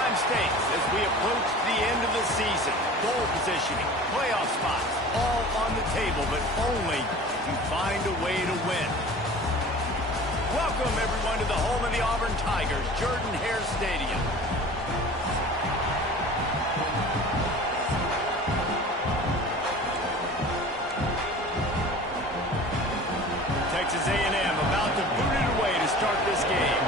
time stakes as we approach the end of the season. Goal positioning, playoff spots, all on the table, but only to find a way to win. Welcome, everyone, to the home of the Auburn Tigers, Jordan-Hare Stadium. Texas A&M about to boot it away to start this game.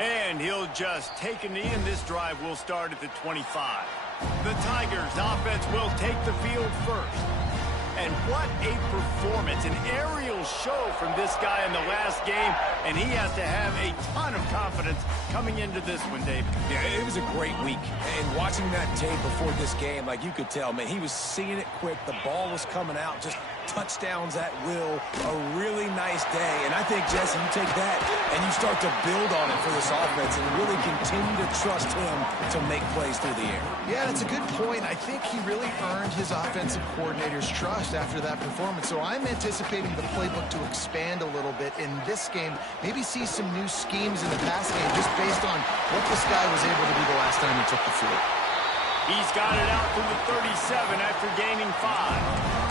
And he'll just take a knee, and this drive will start at the 25. The Tigers offense will take the field first. And what a performance, an aerial show from this guy in the last game, and he has to have a ton of confidence coming into this one, David. Yeah, it was a great week. And watching that tape before this game, like you could tell, man, he was seeing it quick. The ball was coming out, just touchdowns at will. A really nice day. And I think, Jesse, you take that and you start to build on it for this offense and really continue to trust him to make plays through the air. Yeah, that's a good point. I think he really earned his offensive coordinator's trust after that performance. So I'm anticipating the playbook to expand a little bit in this game. Maybe see some new schemes in the pass game just based on what this guy was able to do the last time he took the field. He's got it out to the 37 after gaining 5.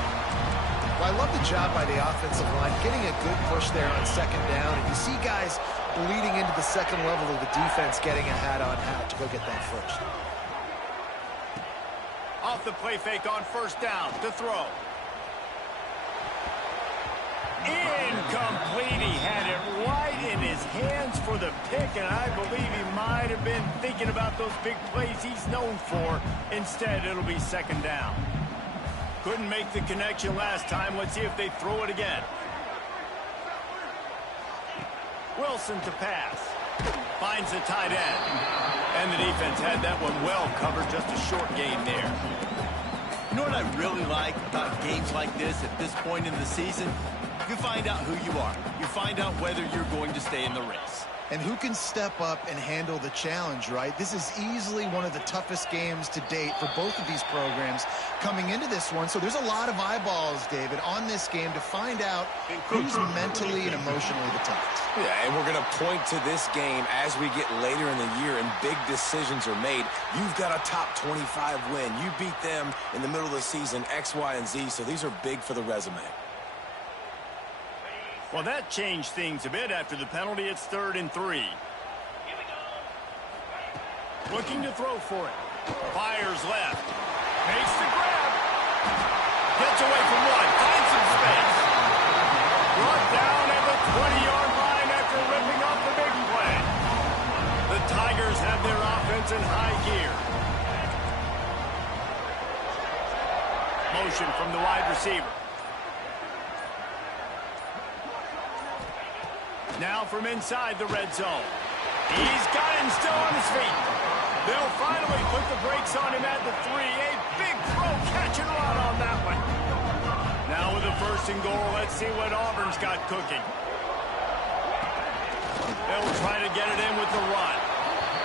Well, I love the job by the offensive line, getting a good push there on second down. And you see guys bleeding into the second level of the defense getting a hat-on-hat to go get that first. Off the play fake on first down to throw. Incomplete. He had it right in his hands for the pick, and I believe he might have been thinking about those big plays he's known for. Instead, it'll be second down. Couldn't make the connection last time. Let's see if they throw it again. Wilson to pass. Finds the tight end. And the defense had that one well covered. Just a short gain there. You know what I really like about games like this at this point in the season? You find out who you are. You find out whether you're going to stay in the race. And who can step up and handle the challenge, right? This is easily one of the toughest games to date for both of these programs coming into this one. So there's a lot of eyeballs, David, on this game to find out who's mentally and emotionally the toughest. Yeah, and we're going to point to this game as we get later in the year and big decisions are made. You've got a top 25 win. You beat them in the middle of the season, X, Y, and Z, so these are big for the resume. Well, that changed things a bit after the penalty. It's 3rd and 3. Looking to throw for it. Fires left. Makes the grab. Gets away from one. Finds some space. Brought down at the 20-yard line after ripping off the big play. The Tigers have their offense in high gear. Motion from the wide receiver. Now from inside the red zone. He's got him still on his feet. They'll finally put the brakes on him at the 3. A big throw, catch and run on that one. Now with the 1st and goal, let's see what Auburn's got cooking. They'll try to get it in with the run.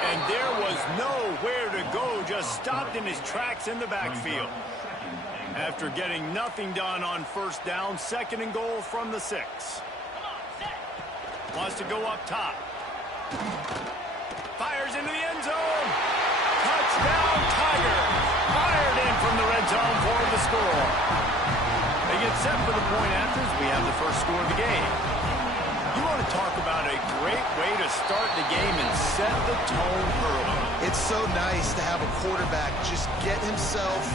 And there was nowhere to go, just stopped in his tracks in the backfield. After getting nothing done on first down, 2nd and goal from the 6. Wants to go up top. Fires into the end zone. Touchdown, Tigers. Fired in from the red zone for the score. They get set for the point after as we have the first score of the game. You want to talk about a great way to start the game and set the tone early. It's so nice to have a quarterback just get himself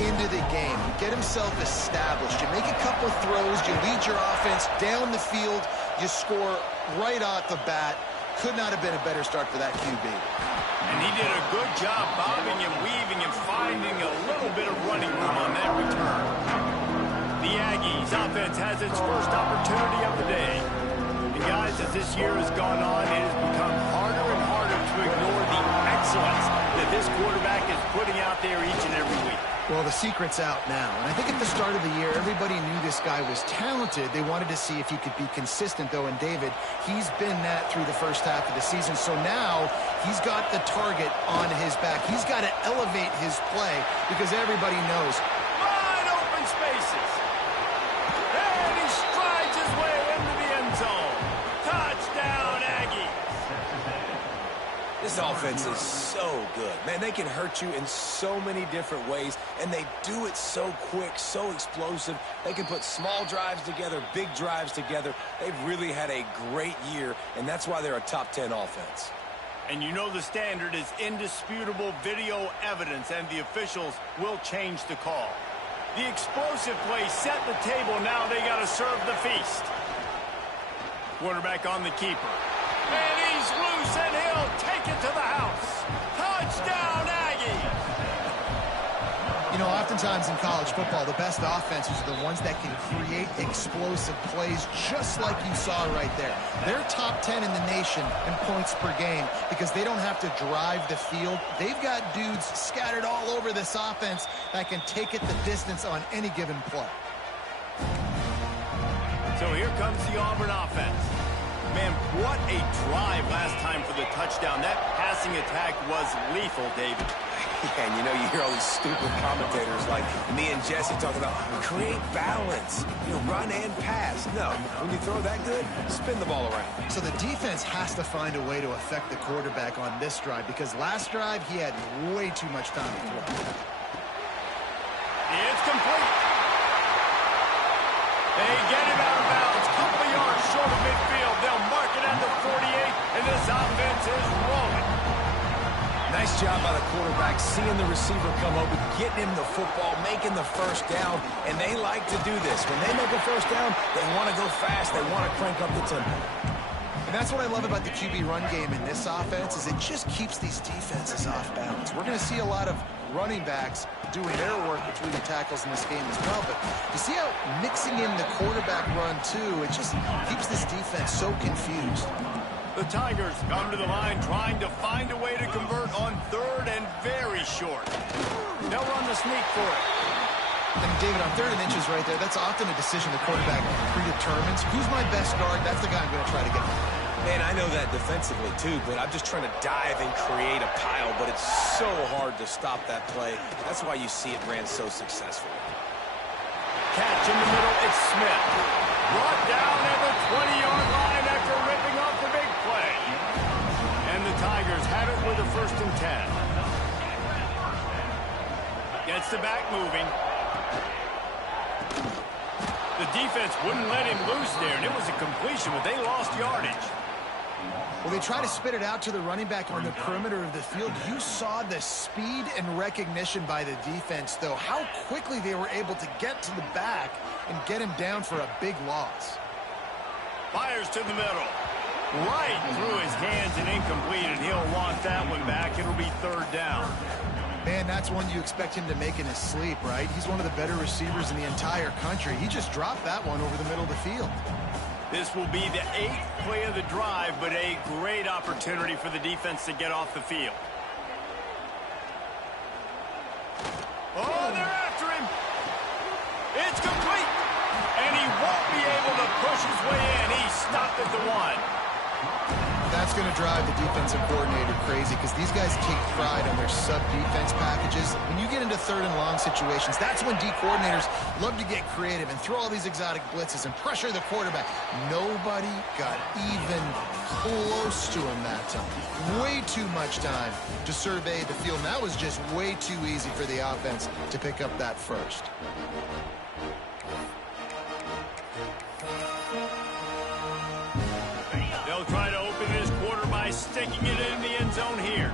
into the game, get himself established. You make a couple of throws, you lead your offense down the field, you score right off the bat. Could not have been a better start for that QB. And he did a good job bobbing and weaving and finding a little bit of running room on that return. The Aggies offense has its first opportunity of the day. And guys, as this year has gone on, it has become harder and harder to ignore the excellence that this quarterback is putting out there each and every week. Well, the secret's out now. And I think at the start of the year, everybody knew this guy was talented. They wanted to see if he could be consistent, though. And David, he's been that through the first half of the season. So now he's got the target on his back. He's got to elevate his play because everybody knows. Wide open spaces. And he strides his way into the end zone. This offense is so good. Man, they can hurt you in so many different ways, and they do it so quick, so explosive. They can put small drives together, big drives together. They've really had a great year, and that's why they're a top 10 offense. And you know the standard is indisputable video evidence, and the officials will change the call. The explosive play set the table. Now they got to serve the feast. Quarterback on the keeper. And he's loose, and he'll take it to the house. Touchdown, Aggie! You know, oftentimes in college football, the best offenses are the ones that can create explosive plays just like you saw right there. They're top 10 in the nation in points per game because they don't have to drive the field. They've got dudes scattered all over this offense that can take it the distance on any given play. So here comes the Auburn offense. Man, what a drive last time for the touchdown. That passing attack was lethal, David. Yeah, and you know, you hear all these stupid commentators like me and Jesse talking about create balance, you know, run and pass. No, when you throw that good, spin the ball around. So the defense has to find a way to affect the quarterback on this drive because last drive he had way too much time to throw. It's complete. They get him out of bounds, couple of yards short of midfield. They'll mark it at the 48, and this offense is rolling. Nice job by the quarterback, seeing the receiver come open, getting him the football, making the first down, and they like to do this. When they make a first down, they want to go fast, they want to crank up the tempo. And that's what I love about the QB run game in this offense is it just keeps these defenses off balance. We're going to see a lot of running backs doing their work between the tackles in this game as well. But you see how mixing in the quarterback run, too, it just keeps this defense so confused. The Tigers come to the line trying to find a way to convert on third and very short. They'll run the sneak for it. And David, on 3rd and inches right there, that's often a decision the quarterback predetermines. Who's my best guard? That's the guy I'm going to try to get. Man, I know that defensively, too, but I'm just trying to dive and create a pile, but it's so hard to stop that play. That's why you see it ran so successfully. Catch in the middle, it's Smith. Brought down at the 20-yard line after ripping off the big play. And the Tigers have it with a 1st and 10. Gets the back moving. The defense wouldn't let him loose there, and it was a completion, but they lost yardage. Well, they try to spit it out to the running back on the perimeter of the field. You saw the speed and recognition by the defense, though, how quickly they were able to get to the back and get him down for a big loss. Fires to the middle. Right through his hands and incomplete, and he'll want that one back. It'll be 3rd down. Man, that's one you expect him to make in his sleep, right? He's one of the better receivers in the entire country. He just dropped that one over the middle of the field. This will be the 8th play of the drive, but a great opportunity for the defense to get off the field. Oh, they're after him. It's complete. And he won't be able to push his way in. He stopped at the 1. That's going to drive the defensive coordinator crazy because these guys take pride on their sub-defense packages. When you get into 3rd and long situations, that's when D coordinators love to get creative and throw all these exotic blitzes and pressure the quarterback. Nobody got even close to him that time. Way too much time to survey the field. And that was just way too easy for the offense to pick up that first. They'll try to open this quarter by sticking it in the end zone here.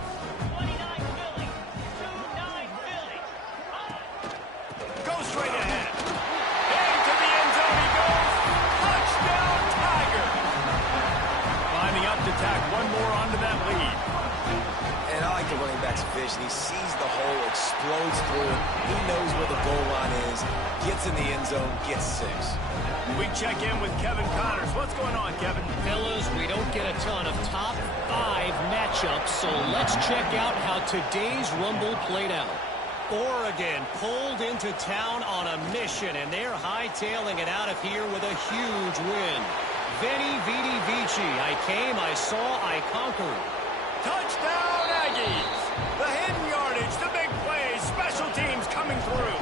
Go straight ahead. Into the end zone he goes. Touchdown, Tiger. Climbing up to tack one more onto that lead. And I like the running back's vision. He sees the hole, explodes through it. He knows where the goal line is, gets in the end zone, gets 6. We check in with Kevin Connors. What's going on, Kevin? Fellas, we don't get a ton of top 5 matchups, so let's check out how today's Rumble played out. Oregon pulled into town on a mission, and they're hightailing it out of here with a huge win. Veni, Vidi, Vici. I came, I saw, I conquered. Touchdown, Aggies! The hidden yardage, the big plays, special teams coming through.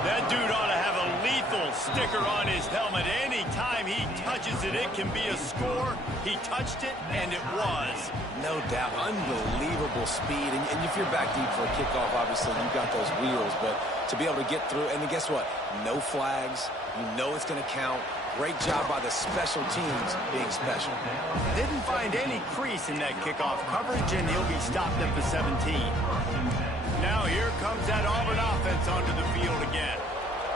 That dude ought to have a lethal sticker on his helmet. Anytime he touches it, it can be a score. He touched it, and it was. No doubt. Unbelievable speed. And if you're back deep for a kickoff, obviously you got those wheels. But to be able to get through, and then guess what? No flags. You know it's going to count. Great job by the special teams being special. Didn't find any crease in that kickoff coverage, and he'll be stopped at the 17. Now here comes that Auburn offense onto the field again.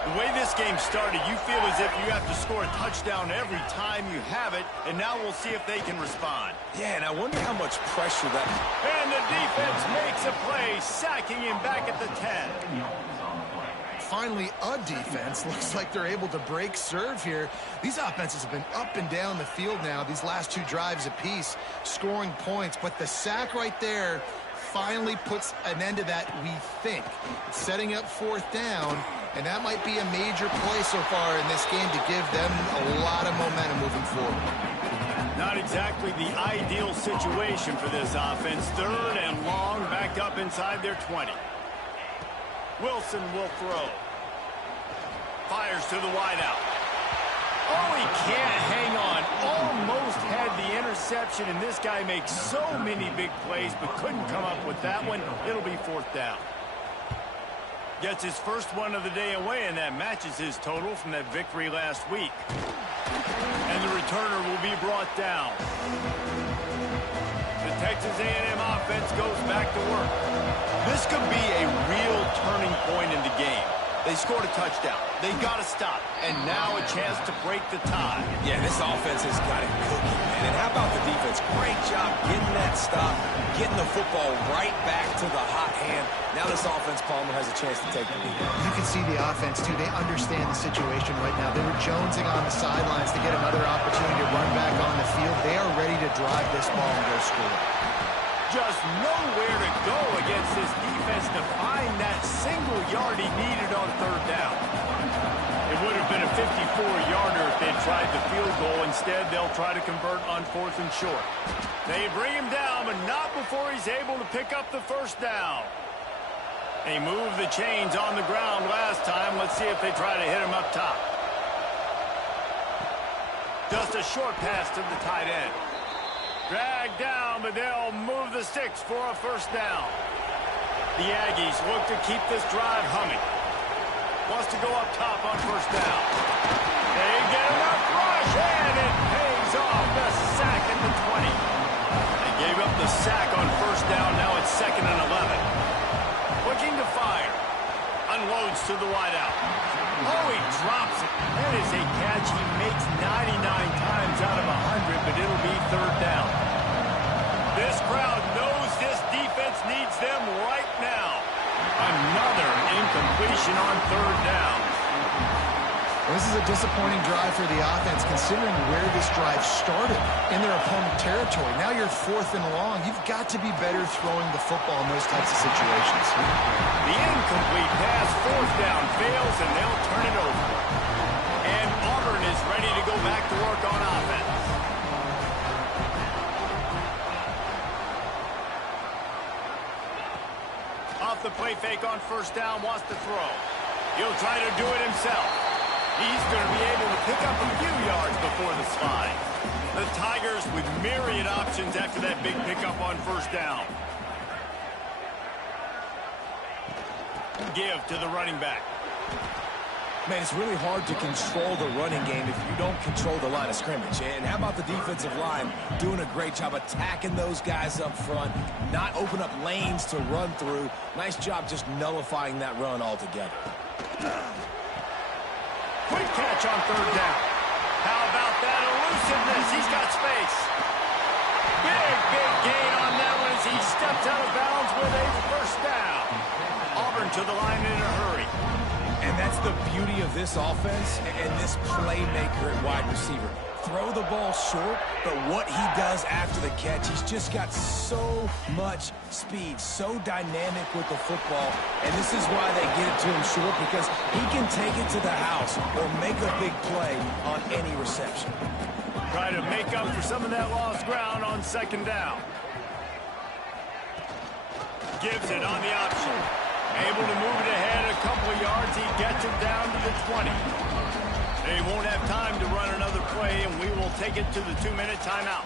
The way this game started, you feel as if you have to score a touchdown every time you have it, and now we'll see if they can respond. Yeah, and I wonder how much pressure that... And the defense makes a play, sacking him back at the 10. Finally, a defense. Looks like they're able to break serve here. These offenses have been up and down the field now, these last two drives apiece, scoring points. But the sack right there finally puts an end to that, we think. Setting up fourth down, and that might be a major play so far in this game to give them a lot of momentum moving forward. Not exactly the ideal situation for this offense. Third and long, back up inside their 20. Wilson will throw. Fires to the wideout. Oh, he can't hang on. Almost had the interception, and this guy makes so many big plays, but couldn't come up with that one. It'll be fourth down. Gets his first one of the day away, and that matches his total from that victory last week. And the returner will be brought down. The Texas A&M offense goes back to work. This could be a real turning point in the game. They scored a touchdown. They got to stop. And now a chance to break the tie. Yeah, this offense has got it cooking, man. And how about the defense? Great job getting that stop, getting the football right back to the hot hand. Now this offense, Palmer, has a chance to take the lead. You can see the offense, too. They understand the situation right now. They were jonesing on the sidelines to get another opportunity to run back on the field. They are ready to drive this ball and go score. Just nowhere to go against this defense to find that single yard he needed on third down. It would have been a 54-yarder if they'd tried the field goal. Instead, they'll try to convert on fourth and short. They bring him down, but not before he's able to pick up the first down. They moved the chains on the ground last time. Let's see if they try to hit him up top. Just a short pass to the tight end. Dragged down, but they'll move the sticks for a first down. The Aggies look to keep this drive humming. Wants to go up top on first down. They get enough rush, and it pays off. The sack at the 20. They gave up the sack on first down. Now it's 2nd and 11. Looking to fire. Unloads to the wideout. Oh, he drops it. That is a catch he makes 99 times out of 100, but it'll be third down. This crowd knows this defense needs them right now. Another incompletion on third down. This is a disappointing drive for the offense, considering where this drive started in their opponent territory. Now you're 4th and long. You've got to be better throwing the football in those types of situations. The incomplete pass, fourth down, fails, and they'll turn it over. And Auburn is ready to go back to work on offense. Off the play fake on first down, wants to throw. He'll try to do it himself. He's going to be able to pick up a few yards before the slide. The Tigers with myriad options after that big pickup on first down. Give to the running back. Man, it's really hard to control the running game if you don't control the line of scrimmage. And how about the defensive line doing a great job attacking those guys up front, not open up lanes to run through. Nice job just nullifying that run altogether. Quick catch on third down. How about that elusiveness? He's got space. Big gain on that one as he steps out of bounds with a first down. Auburn to the line in a hurry. And that's the beauty of this offense and this playmaker at wide receiver. Throw the ball short, but what he does after the catch, he's just got so much speed, so dynamic with the football. And this is why they get it to him short, because he can take it to the house or make a big play on any reception. Try to make up for some of that lost ground on second down. Gives it on the option. Able to move it ahead a couple of yards. He gets it down to the 20. They won't have time to run another play, and we will take it to the 2-minute timeout.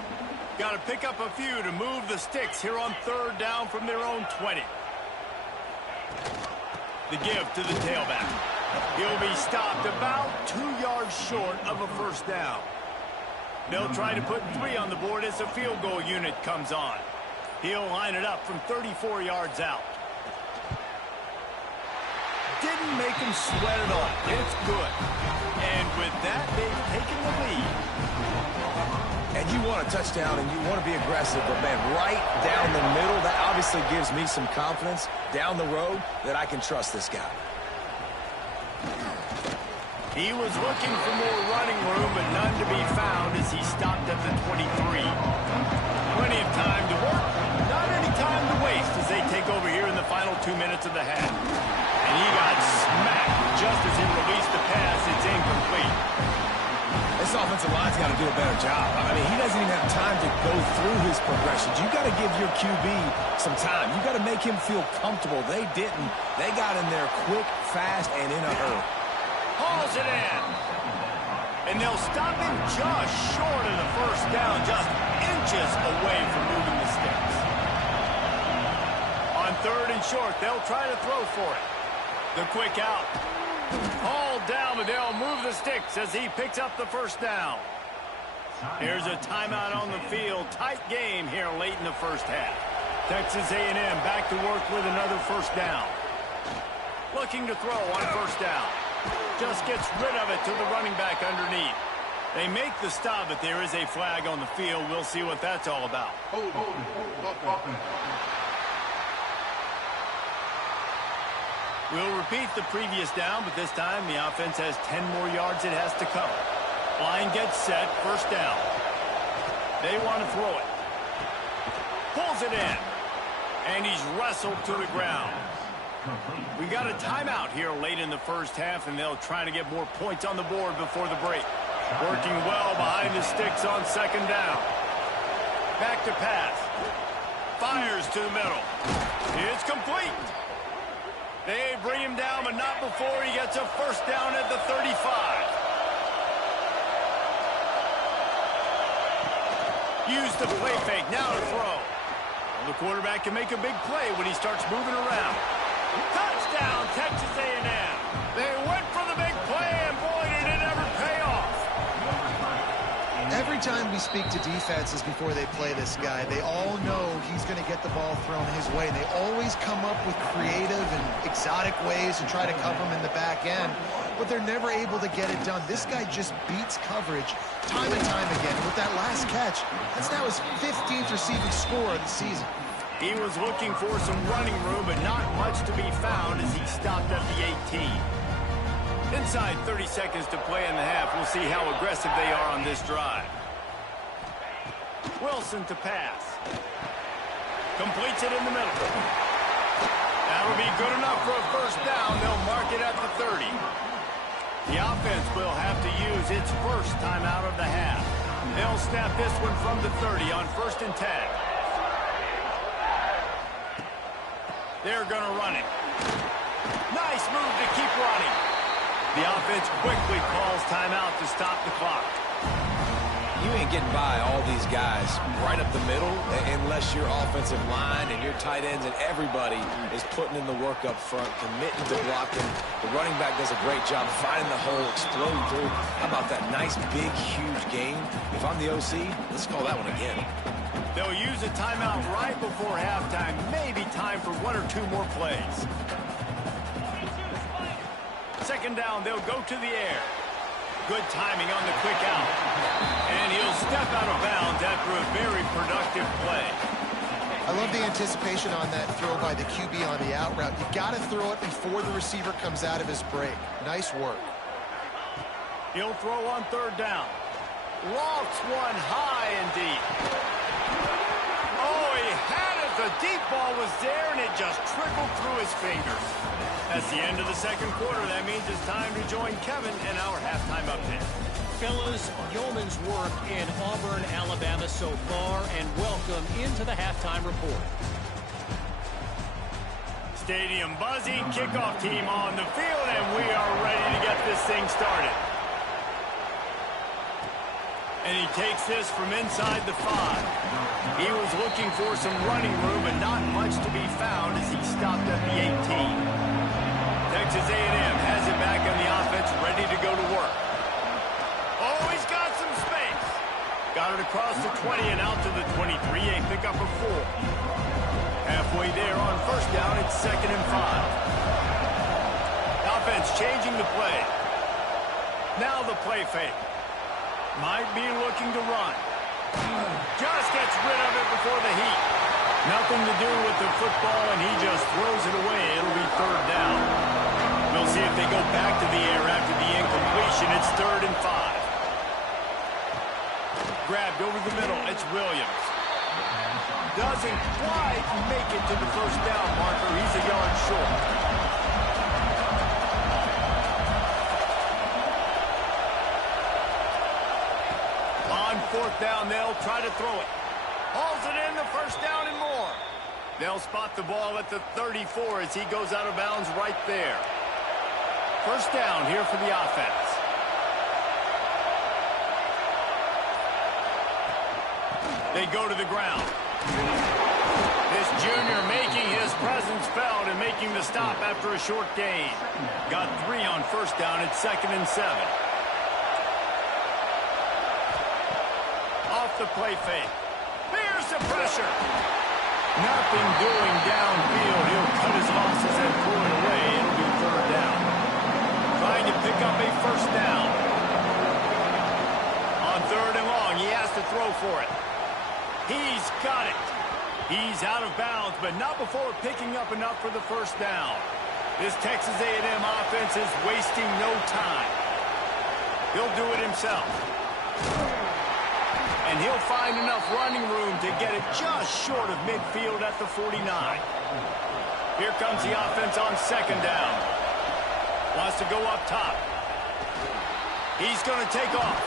Got to pick up a few to move the sticks here on 3rd down from their own 20. The give to the tailback. He'll be stopped about 2 yards short of a 1st down. They'll try to put 3 on the board as the field goal unit comes on. He'll line it up from 34 yards out. Didn't make him sweat at all. It's good. And with that, they've taken the lead. And you want a touchdown and you want to be aggressive, but man, right down the middle, that obviously gives me some confidence down the road that I can trust this guy. He was looking for more running room, but none to be found as he stopped at the 23. Plenty of time to work, not any time to waste as they take over here in the final 2 minutes of the half. And he got smacked just as he released the pass. It's incomplete. This offensive line's got to do a better job. I mean, he doesn't even have time to go through his progressions. You got to give your QB some time. You got to make him feel comfortable. They didn't. They got in there quick, fast, and in a hurry. Hauls it in. And they'll stop him just short of the 1st down, just inches away from moving the sticks. On 3rd and short, they'll try to throw for it. The quick out. Hauled down, but they'll move the sticks as he picks up the 1st down. Here's a timeout on the field. Tight game here late in the 1st half. Texas A&M back to work with another 1st down. Looking to throw on 1st down. Just gets rid of it to the running back underneath. They make the stop, but there is a flag on the field. We'll see what that's all about. We'll repeat the previous down, but this time the offense has 10 more yards it has to cover. Line gets set, 1st down. They want to throw it. Pulls it in. And he's wrestled to the ground. We got a timeout here late in the 1st half, and they'll try to get more points on the board before the break. Working well behind the sticks on 2nd down. Back to pass. Fires to the middle. It's complete. They bring him down, but not before he gets a 1st down at the 35. Use the play fake. Now to throw. Well, the quarterback can make a big play when he starts moving around. Touchdown, Texas A&M. They went for the big play, and boy, did it ever pay off. Every time we speak to defenses before they play this guy, they all know he's going to get the ball thrown his way. They always come up with creative and exotic ways to try to cover him in the back end, but they're never able to get it done. This guy just beats coverage time and time again. And with that last catch, that's now his 15th receiving score of the season. He was looking for some running room, but not much to be found as he stopped at the 18. Inside 30 seconds to play in the half. We'll see how aggressive they are on this drive. Wilson to pass. Completes it in the middle. That'll be good enough for a 1st down. They'll mark it at the 30. The offense will have to use its 1st timeout of the half. They'll snap this one from the 30 on 1st and 10. They're going to run it. Nice move to keep running. The offense quickly calls timeout to stop the clock. You ain't getting by all these guys right up the middle unless your offensive line and your tight ends and everybody is putting in the work up front, committing to blocking. The running back does a great job finding the hole, exploding through. How about that nice, big, huge game? If I'm the OC, let's call that one again. They'll use a timeout right before halftime. Maybe time for 1 or 2 more plays. 2nd down, they'll go to the air. Good timing on the quick out. And he'll step out of bounds after a very productive play. I love the anticipation on that throw by the QB on the out route. You got to throw it before the receiver comes out of his break. Nice work. He'll throw on 3rd down. Lofts one high and deep. Oh, he had it. The deep ball was there, and it just trickled through his fingers. That's the end of the 2nd quarter. That means it's time to join Kevin in our halftime update. Fellas, yeoman's work in Auburn, Alabama so far, and welcome into the halftime report. Stadium buzzing, kickoff team on the field, and we are ready to get this thing started. And he takes this from inside the 5. He was looking for some running room, and not much to be found as he stopped at the 18. Texas A&M has it back on the offense, ready to go to work. Oh, he's got some space. Got it across the 20 and out to the 23, a pickup of 4. Halfway there on first down, it's 2nd and 5. Offense changing the play. Now the play fake. Might be looking to run. Just gets rid of it before the heat. Nothing to do with the football, and he just throws it away. It'll be 3rd down. We'll see if they go back to the air after the incompletion. It's 3rd and 5. Grabbed over the middle. It's Williams. Doesn't quite make it to the first down marker. He's a yard short. On 4th down, they'll try to throw it. Hauls it in, the first down and more. They'll spot the ball at the 34 as he goes out of bounds right there. First down here for the offense. They go to the ground. This junior making his presence felt and making the stop after a short gain. Got 3 on first down. It's 2nd and 7. Off the play fake. There's the pressure. Nothing doing downfield. He'll cut his losses and pull it away. It'll be 3rd down. Trying to pick up a first down. On 3rd and long, he has to throw for it. He's got it. He's out of bounds, but not before picking up enough for the first down. This Texas A&M offense is wasting no time. He'll do it himself. And he'll find enough running room to get it just short of midfield at the 49. Here comes the offense on 2nd down. Wants to go up top. He's going to take off.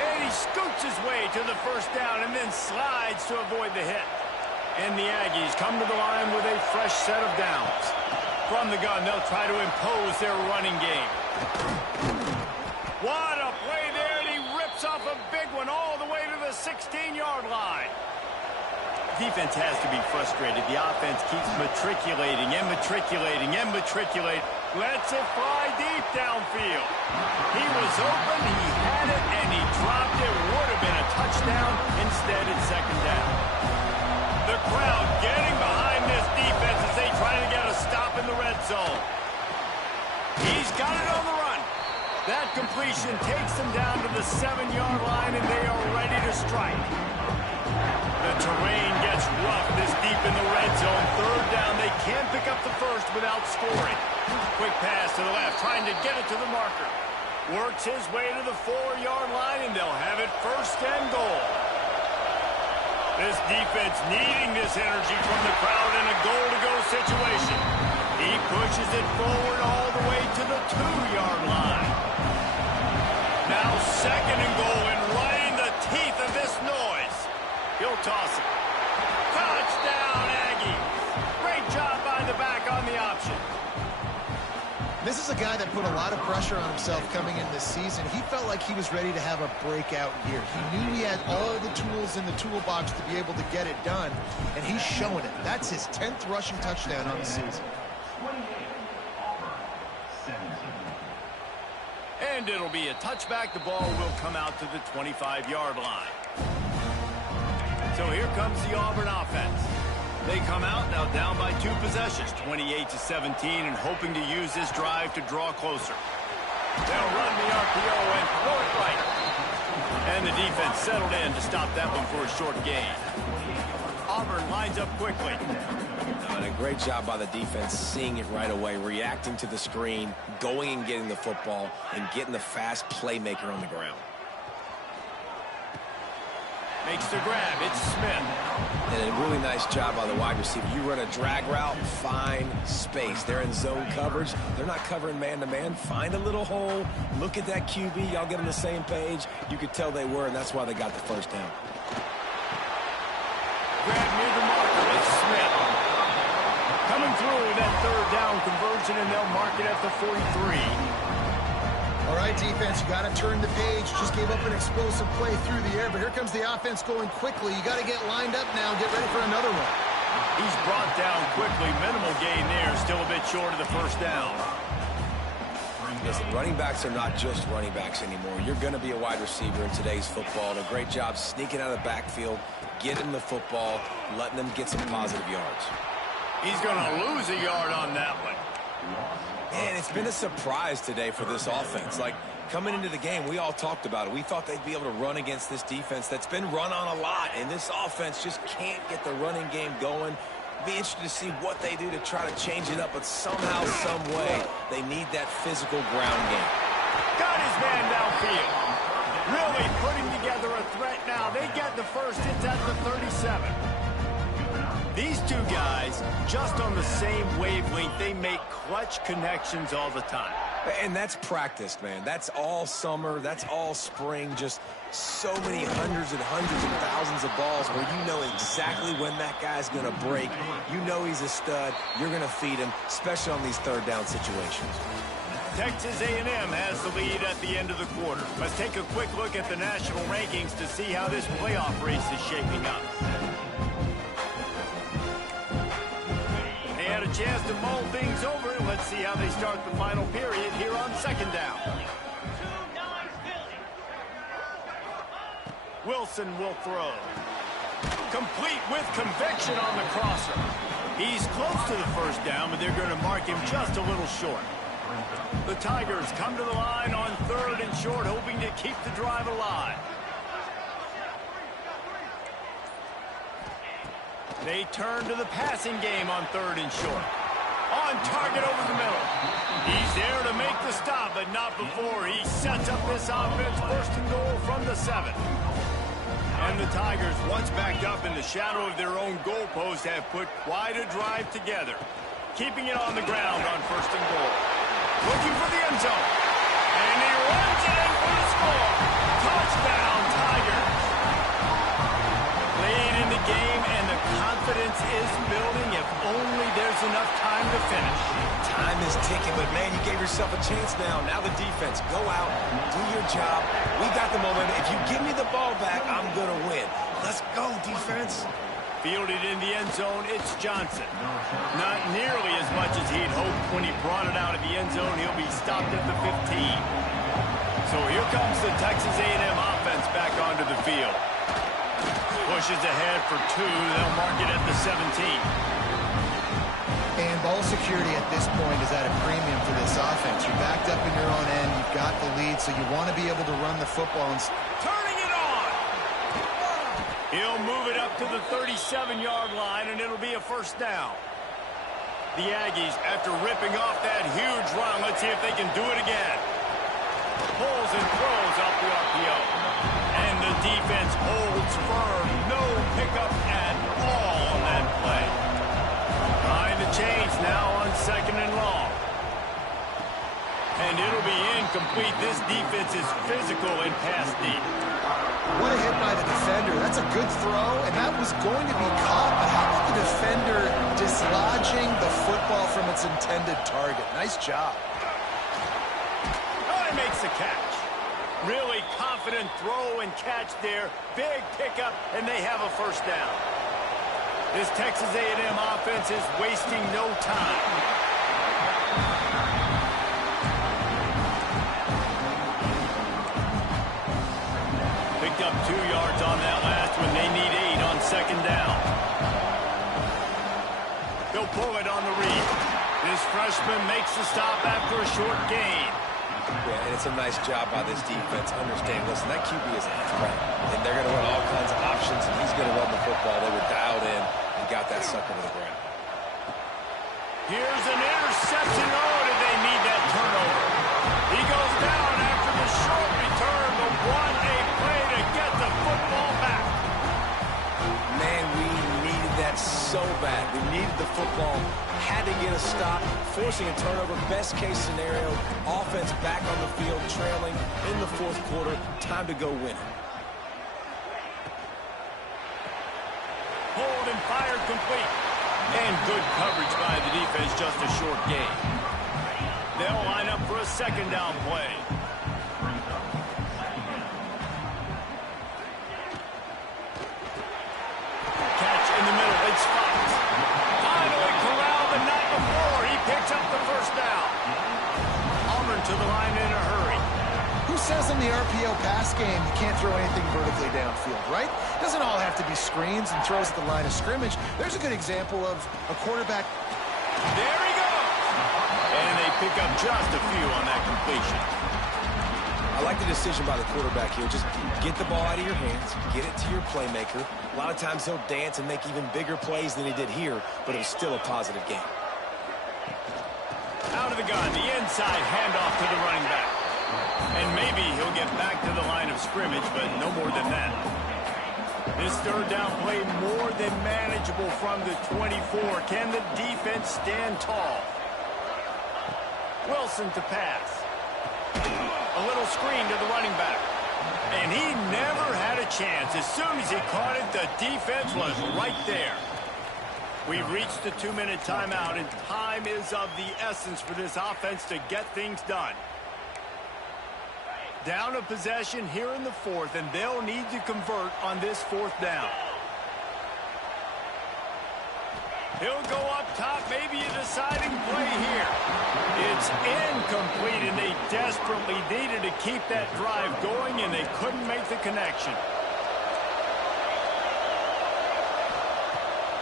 And he scoots his way to the first down and then slides to avoid the hit. And the Aggies come to the line with a fresh set of downs. From the gun, they'll try to impose their running game. What a play there, and he rips off a big one all the way to the 16-yard line. Defense has to be frustrated. The offense keeps matriculating and matriculating and matriculating. Lets it fly deep downfield. He was open, he had it, and he dropped it. Would have been a touchdown. Instead, it's 2nd down. The crowd getting behind this defense as they try to get a stop in the red zone. He's got it on the run. That completion takes them down to the 7-yard line, and they are ready to strike. The terrain gets rough this deep in the red zone. 3rd down, they can't pick up the first without scoring. Quick pass to the left, trying to get it to the marker. Works his way to the 4-yard line, and they'll have it 1st and goal. This defense needing this energy from the crowd in a goal-to-go situation. He pushes it forward all the way to the 2-yard line. Now 2nd and goal, and right in the teeth of this noise. He'll toss it. Touchdown, Aggies. Great job by the back on the option. This is a guy that put a lot of pressure on himself coming in this season. He felt like he was ready to have a breakout year. He knew he had all the tools in the toolbox to be able to get it done, and he's showing it. That's his 10th rushing touchdown on the season. And it'll be a touchback. The ball will come out to the 25-yard line. So here comes the Auburn offense. They come out now down by 2 possessions, 28-17, and hoping to use this drive to draw closer. They'll run the RPO and throw it right. And the defense settled in to stop that one for a short gain. Auburn lines up quickly. And a great job by the defense, seeing it right away, reacting to the screen, going and getting the football, and getting the fast playmaker on the ground. Makes the grab. It's Smith. And a really nice job by the wide receiver. You run a drag route, find space. They're in zone coverage. They're not covering man-to-man. Find a little hole. Look at that QB. Y'all get on the same page. You could tell they were, and that's why they got the first down. Grab near the marker. It's Smith. Coming through with that 3rd down conversion, and they'll mark it at the 43. All right, defense, you got to turn the page. Just gave up an explosive play through the air, but here comes the offense going quickly. You got to get lined up now and get ready for another one. He's brought down quickly. Minimal gain there. Still a bit short of the first down. Listen, running backs are not just running backs anymore. You're going to be a wide receiver in today's football. And a great job sneaking out of the backfield, getting the football, letting them get some positive yards. He's going to lose a yard on that one. Man, it's been a surprise today for this offense. Like, coming into the game, we all talked about it. We thought they'd be able to run against this defense that's been run on a lot, and this offense just can't get the running game going. Be interested to see what they do to try to change it up, but somehow, some way, they need that physical ground game. Got his man downfield. Really putting together a threat now. They get the first. It's at the 37. These two guys, just on the same wavelength, they make clutch connections all the time. And that's practiced, man. That's all summer. That's all spring. Just so many hundreds and thousands of balls where you know exactly when that guy's going to break. You know he's a stud. You're going to feed him, especially on these third down situations. Texas A&M has the lead at the end of the quarter. Let's take a quick look at the national rankings to see how this playoff race is shaping up. They had a chance to mull things over. Let's see how they start the final period here on second down. Wilson will throw. Complete with conviction on the crosser. He's close to the first down, but they're going to mark him just a little short. The Tigers come to the line on third and short, hoping to keep the drive alive. They turn to the passing game on third and short. On target over the middle. He's there to make the stop, but not before he sets up this offense first and goal from the 7. And the Tigers, once backed up in the shadow of their own goalpost, have put quite a drive together. Keeping it on the ground on first and goal. Looking for the end zone. And he runs it in for the score. Touchdown, Tigers. Late in the game, and the confidence is building if only there's enough time to finish. Time is ticking, but, man, you gave yourself a chance now. Now the defense, go out, do your job. We got the momentum. If you give me the ball back, I'm going to win. Let's go, defense. Fielded in the end zone, it's Johnson. Not nearly as much as he'd hoped when he brought it out of the end zone. He'll be stopped at the 15. So here comes the Texas A&M offense back onto the field. Pushes ahead for 2. They'll mark it at the 17. And ball security at this point is at a premium for this offense. You're backed up in your own end. You've got the lead, so you want to be able to run the football. Turning it on! He'll move it up to the 37-yard line, and it'll be a first down. The Aggies, after ripping off that huge run, let's see if they can do it again. Pulls and throws off the RPO. And the defense holds firm. No pickup at all on that play. Behind the chains now on second and long. And it'll be incomplete. This defense is physical and pass deep. What a hit by the defender. That's a good throw, and that was going to be caught. But how about the defender dislodging the football from its intended target? Nice job. Oh, he makes the catch. Really confident throw and catch there. Big pickup, and they have a first down. This Texas A&M offense is wasting no time. Picked up 2 yards on that last one. They need 8 on second down. They'll pull it on the read. This freshman makes the stop after a short gain. Yeah, and it's a nice job by this defense. Understand, listen, that QB is a threat, and they're going to run all kinds of options, and he's going to run the football. They were dialed in and got that sucker to the ground. Here's an interception. Oh, did they need that turnover? He goes down after the short return, but what a play to get the football back. Man, we needed that so bad. We needed the football, had to get a stop, forcing a turnover. Best case scenario, offense back on the field, trailing in the fourth quarter. Time to go win it. Hold and fired complete. And good coverage by the defense, just a short gain. They'll line up for a second down play. game, you can't throw anything vertically downfield, right? It doesn't all have to be screens and throws at the line of scrimmage. There's a good example of a quarterback. There he goes. And they pick up just a few on that completion. I like the decision by the quarterback here. Just get the ball out of your hands, get it to your playmaker. A lot of times he'll dance and make even bigger plays than he did here, but it was still a positive game. Out of the gun, the inside handoff to the running back. And maybe he'll get back to the line of scrimmage, but no more than that. This third down play more than manageable from the 24. Can the defense stand tall? Wilson to pass. A little screen to the running back. And he never had a chance. As soon as he caught it, the defense was right there. We've reached the 2-minute timeout, and time is of the essence for this offense to get things done. Down a possession here in the fourth, and they'll need to convert on this fourth down. He'll go up top, maybe a deciding play here. It's incomplete, and they desperately needed to keep that drive going, and they couldn't make the connection.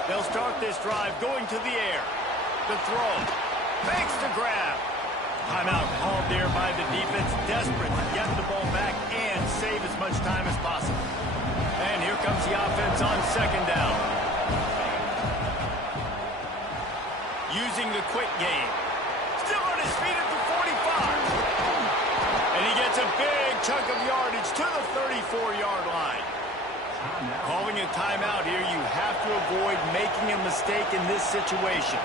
They'll start this drive going to the air. The throw. Makes the grab. Timeout called there by the defense, desperate to get the ball back and save as much time as possible. And here comes the offense on second down. Using the quick game. Still on his feet at the 45. And he gets a big chunk of yardage to the 34-yard line. Calling a timeout here, you have to avoid making a mistake in this situation.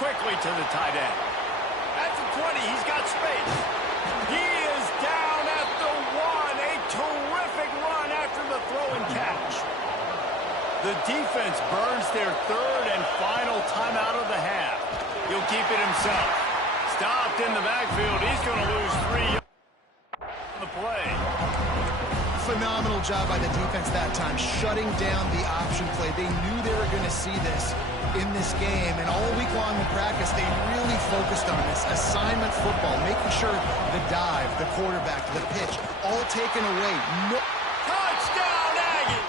Quickly to the tight end. At the 20, he's got space. He is down at the 1. A terrific run after the throw and catch. The defense burns their third and final timeout of the half. He'll keep it himself. Stopped in the backfield. He's going to lose 3 on the play. Phenomenal job by the defense that time, shutting down the option play. They knew they were going to see this in this game, and all week long in practice, they really focused on this assignment football, making sure the dive, the quarterback, the pitch, all taken away. No Touchdown, Aggie!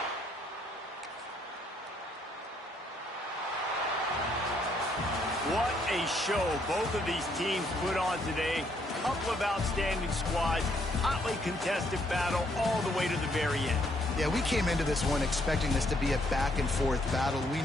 What a show both of these teams put on today. Couple of outstanding squads, hotly contested battle all the way to the very end. Yeah, we came into this one expecting this to be a back-and-forth battle. We knew